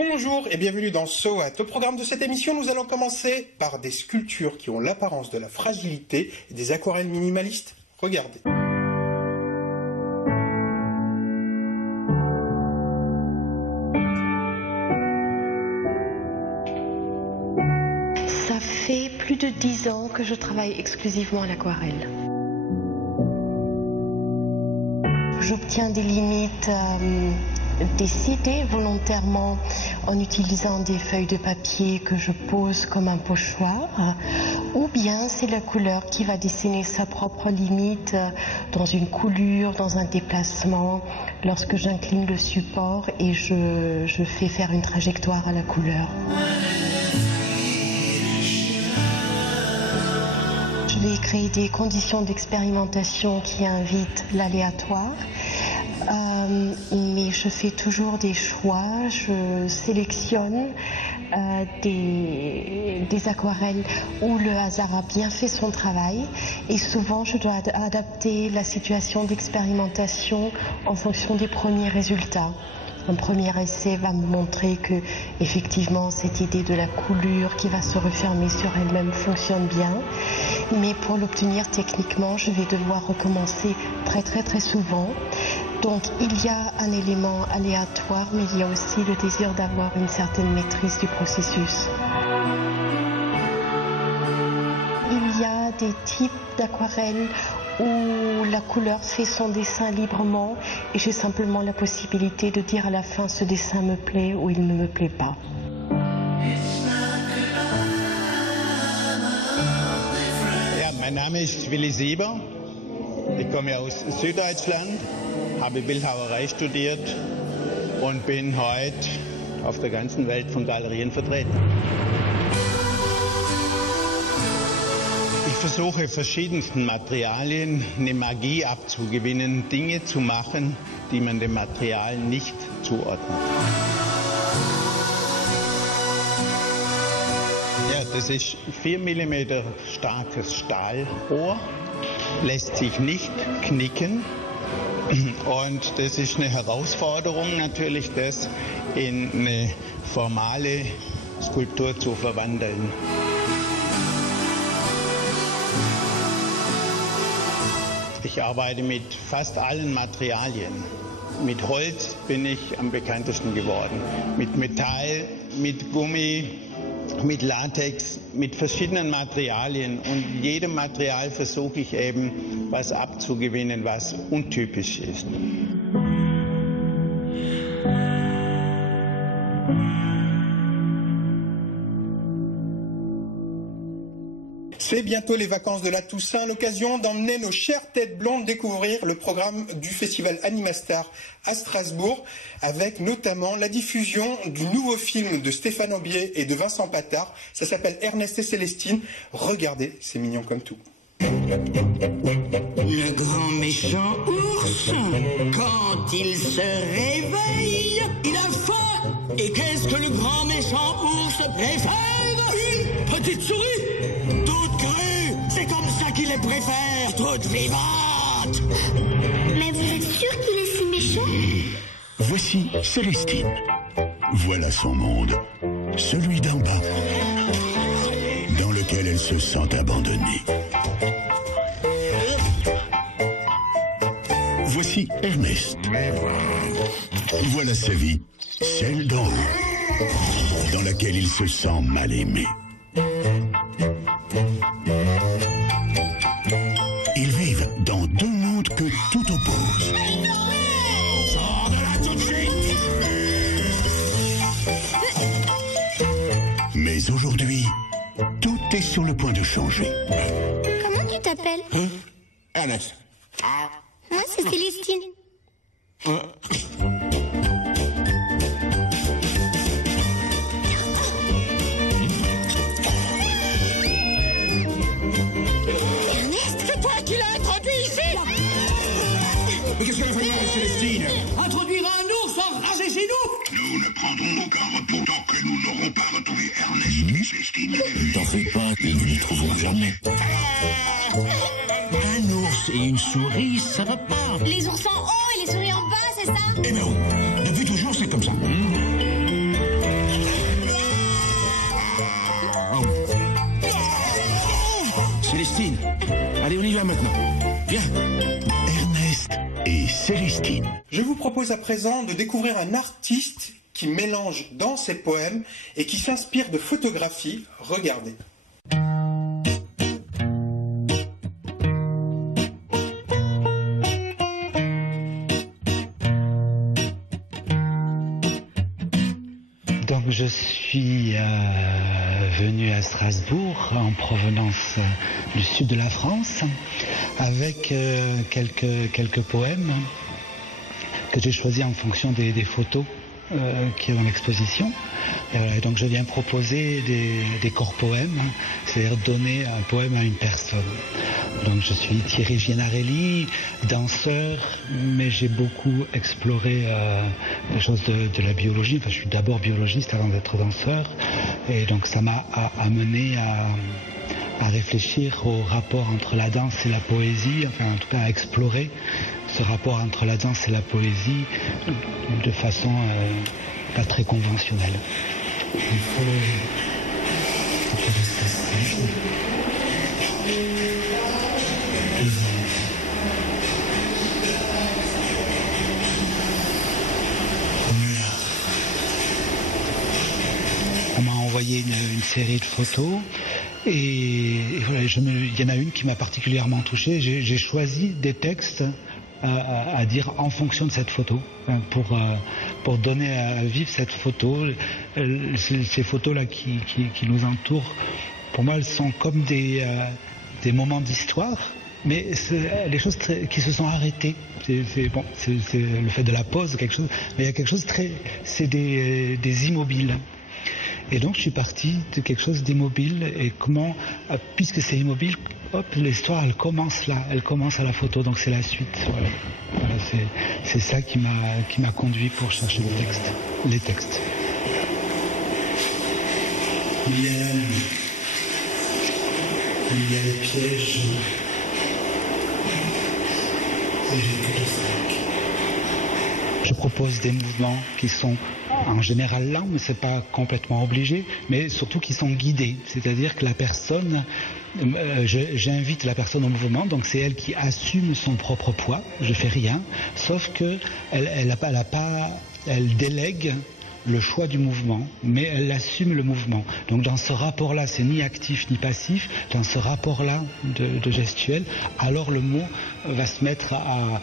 Bonjour et bienvenue dans SOAT. Au programme de cette émission, nous allons commencer par des sculptures qui ont l'apparence de la fragilité et des aquarelles minimalistes. Regardez. Ça fait plus de 10 ans que je travaille exclusivement à l'aquarelle. J'obtiens des limites décidées volontairement en utilisant des feuilles de papier que je pose comme un pochoir, ou bien c'est la couleur qui va dessiner sa propre limite dans une coulure, dans un déplacement, lorsque j'incline le support et je fais faire une trajectoire à la couleur. Je vais créer des conditions d'expérimentation qui invitent l'aléatoire. Mais je fais toujours des choix, je sélectionne des aquarelles où le hasard a bien fait son travail et souvent je dois adapter la situation d'expérimentation en fonction des premiers résultats. Un premier essai va me montrer que effectivement cette idée de la coulure qui va se refermer sur elle-même fonctionne bien, mais pour l'obtenir techniquement, je vais devoir recommencer très souvent. Donc il y a un élément aléatoire, mais il y a aussi le désir d'avoir une certaine maîtrise du processus. Il y a des types d'aquarelles où la couleur fait son dessin librement et j'ai simplement la possibilité de dire à la fin ce dessin me plaît ou il ne me plaît pas. Ja, mein Name ist Willi Sieber. Ich komme aus Süddeutschland, habe Bildhauerei studiert und bin heute auf der ganzen Welt von Galerien vertreten. Ich versuche verschiedensten Materialien eine Magie abzugewinnen, Dinge zu machen, die man dem Material nicht zuordnet. Ja, das ist 4 mm starkes Stahlrohr, lässt sich nicht knicken und das ist eine Herausforderung natürlich, das in eine formale Skulptur zu verwandeln. Ich arbeite mit fast allen Materialien. Mit Holz bin ich am bekanntesten geworden. Mit Metall, mit Gummi, mit Latex, mit verschiedenen Materialien. Und jedem Material versuche ich eben was abzugewinnen, was untypisch ist. C'est bientôt les vacances de la Toussaint, l'occasion d'emmener nos chères têtes blondes découvrir le programme du festival Animastar à Strasbourg, avec notamment la diffusion du nouveau film de Stéphane Aubier et de Vincent Patard. Ça s'appelle Ernest et Célestine. Regardez, c'est mignon comme tout. Le grand méchant ours, quand il se réveille, il a faim. Et qu'est-ce que le grand méchant ours préfère? Une petite souris. C'est comme ça qu'il les préfère, toute vivante. Mais vous êtes sûr qu'il est si méchant? Voici Célestine. Voilà son monde, celui d'en bas, dans lequel elle se sent abandonnée. Voici Ernest. Voilà sa vie, celle d'en haut, dans laquelle il se sent mal aimé. Ils vivent dans deux mondes que tout oppose. Sors de là tout de suite. Mais aujourd'hui, tout est sur le point de changer. Comment tu t'appelles? Ernest. Moi, c'est Célestine. C'est toi qui l'as introduit ici. Mais qu'est-ce qu'elle a fait avec Célestine? Introduire un ours enragé chez nous. Nous ne prendrons aucun repos tant que nous n'aurons pas retrouvé Ernest et Célestine. Ne t'en fais pas, nous ne les trouverons jamais. Un ours et une souris, ça va pas. Les ours en haut et les souris en bas, c'est ça? Eh ben oui, depuis toujours c'est comme ça. propose à présent de découvrir un artiste qui mélange danse et poème et qui s'inspire de photographie. Regardez. Donc je suis venu à Strasbourg en provenance du sud de la France avec quelques poèmes que j'ai choisis en fonction des photos qui est dans l'exposition. Et donc je viens proposer des corps poèmes, c'est-à-dire donner un poème à une personne. Donc je suis Thierry Gianarelli, danseur, mais j'ai beaucoup exploré les choses de la biologie. Enfin, je suis d'abord biologiste avant d'être danseur, et donc ça m'a amené à réfléchir au rapport entre la danse et la poésie, enfin en tout cas à explorer ce rapport entre la danse et la poésie de façon pas très conventionnelle. On m'a envoyé une série de photos. Et voilà, il y en a une qui m'a particulièrement touché. J'ai choisi des textes à dire en fonction de cette photo, pour donner à vivre cette photo. Ces photos-là qui nous entourent, pour moi, elles sont comme des moments d'histoire, mais les choses qui se sont arrêtées. C'est le fait de la pause, quelque chose, mais il y a quelque chose c'est des immobiles. Et donc je suis parti de quelque chose d'immobile, et comment, puisque c'est immobile, hop, l'histoire elle commence là, elle commence à la photo, donc c'est la suite. Voilà, c'est ça qui m'a conduit pour chercher les textes. Il y a les pièges. Je propose des mouvements qui sont en général lents, mais c'est pas complètement obligé, mais surtout qui sont guidés. C'est-à-dire que la personne, j'invite la personne au mouvement, donc c'est elle qui assume son propre poids. Je fais rien, sauf que elle délègue le choix du mouvement, mais elle assume le mouvement. Donc dans ce rapport-là, c'est ni actif ni passif. Dans ce rapport-là de gestuel, alors le mot va se mettre à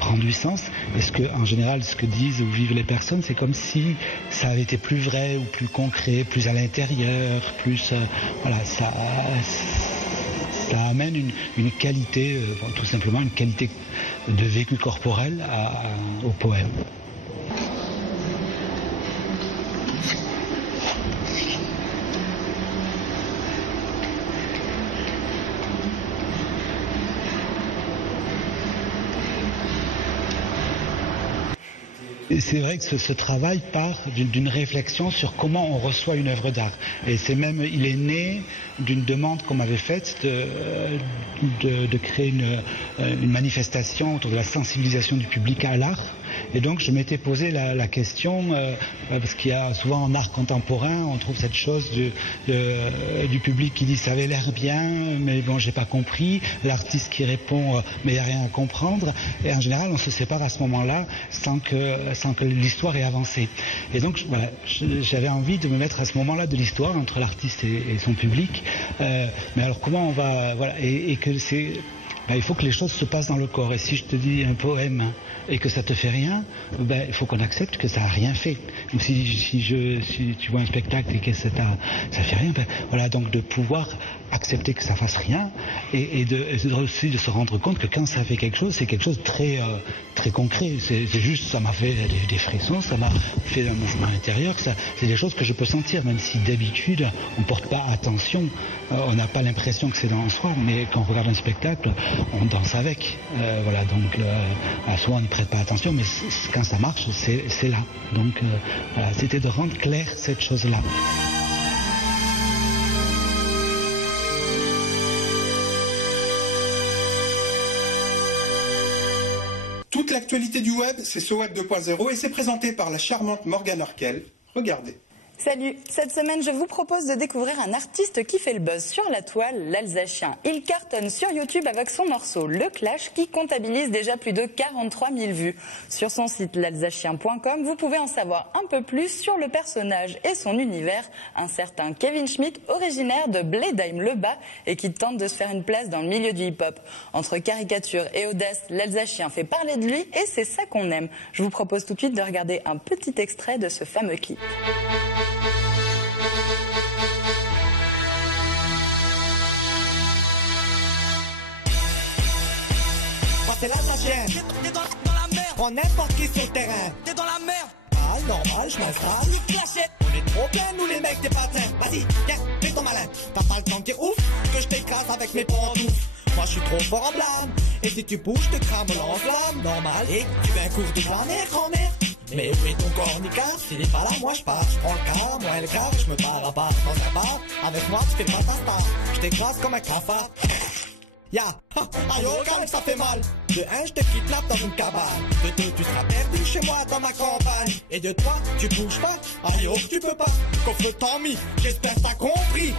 prendre du sens. Et en général, ce que disent ou vivent les personnes, c'est comme si ça avait été plus vrai ou plus concret, plus à l'intérieur, plus voilà, ça amène une qualité, tout simplement une qualité de vécu corporel au poème. C'est vrai que ce travail part d'une réflexion sur comment on reçoit une œuvre d'art. Et il est né d'une demande qu'on m'avait faite de créer une manifestation autour de la sensibilisation du public à l'art. Et donc je m'étais posé la question, parce qu'il y a souvent en art contemporain, on trouve cette chose du public qui dit ça avait l'air bien, mais bon j'ai pas compris, l'artiste qui répond mais il n'y a rien à comprendre, et en général on se sépare à ce moment-là sans que l'histoire ait avancé. Et donc voilà, j'avais envie de me mettre à ce moment-là de l'histoire entre l'artiste et son public, mais alors comment on va, voilà, et que c'est... il faut que les choses se passent dans le corps. Et si je te dis un poème et que ça te fait rien, il faut qu'on accepte que ça a rien fait. Donc si tu vois un spectacle et que ça fait rien, voilà, donc de pouvoir accepter que ça fasse rien et aussi de se rendre compte que quand ça fait quelque chose, c'est quelque chose de très concret. C'est juste, ça m'a fait des frissons, ça m'a fait un mouvement intérieur. C'est des choses que je peux sentir, même si d'habitude on porte pas attention, on n'a pas l'impression que c'est dans soi, mais quand on regarde un spectacle, on danse avec. Voilà, donc souvent on n'y prête pas attention, mais quand ça marche, c'est là. Donc voilà, c'était de rendre clair cette chose-là. Toute l'actualité du web, c'est ce Web 2.0 et c'est présenté par la charmante Morgane Arkel. Regardez. Salut, cette semaine je vous propose de découvrir un artiste qui fait le buzz sur la toile, l'Alsacien. Il cartonne sur YouTube avec son morceau Le Clash qui comptabilise déjà plus de 43 000 vues. Sur son site l'alsacien.com, vous pouvez en savoir un peu plus sur le personnage et son univers, un certain Kevin Schmidt, originaire de Bledheim-le-Bas et qui tente de se faire une place dans le milieu du hip-hop. Entre caricature et audace, l'Alsacien fait parler de lui et c'est ça qu'on aime. Je vous propose tout de suite de regarder un petit extrait de ce fameux clip. C'est l'Alsacien. T'es dans la merde. Prends n'importe qui sur le terrain. T'es dans la merde. Ah, normal, je m'installe. On est trop bien, nous les mecs des patins. Vas-y, viens, fais ton malin. T'as pas le temps de dire ouf, que je t'écrase avec mes pantoufles. Moi, je suis trop fort en blâme. Et si tu bouges, je te crame en flamme. Normal. Et tu veux un cours de grand-mère. Mais où est ton cornicard? S'il est pas là, moi je pars. Je prends le car, moi et le car, je me barre à part dans un bar. Avec moi, tu fais pas ta star. Je t'écrase comme un cafard. Ya, aïe oh, quand même ça fait mal. De un, je te kidnappe dans une cabane. De deux, tu seras perdu chez moi dans ma campagne. Et de trois, tu bouges pas. Aïe oh, tu peux pas. Coffre tant mis, j'espère t'as compris.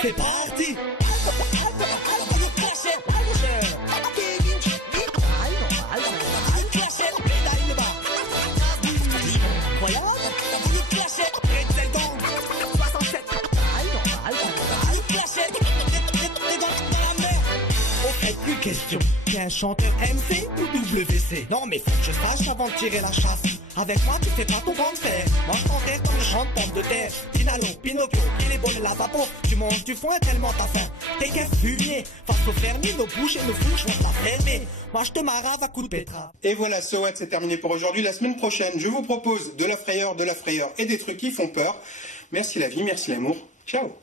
C'est parti. Question, t'es un chanteur MC ou WC? Non mais faut que je sache avant de tirer la chasse. Avec moi tu fais pas ton grand fer. Moi je t'enterre comme le champ de pommes de terre. Tinalo, Pinocchio, il est bon et la vapo. Tu manges du foin tellement t'as faim. T'es qu'un fumier, face au fermier, nos bouches et nos fouches vont la fermer. Moi je te marave à coups de pétrave. Et voilà, So What, c'est terminé pour aujourd'hui. La semaine prochaine, je vous propose de la frayeur et des trucs qui font peur. Merci la vie, merci l'amour. Ciao.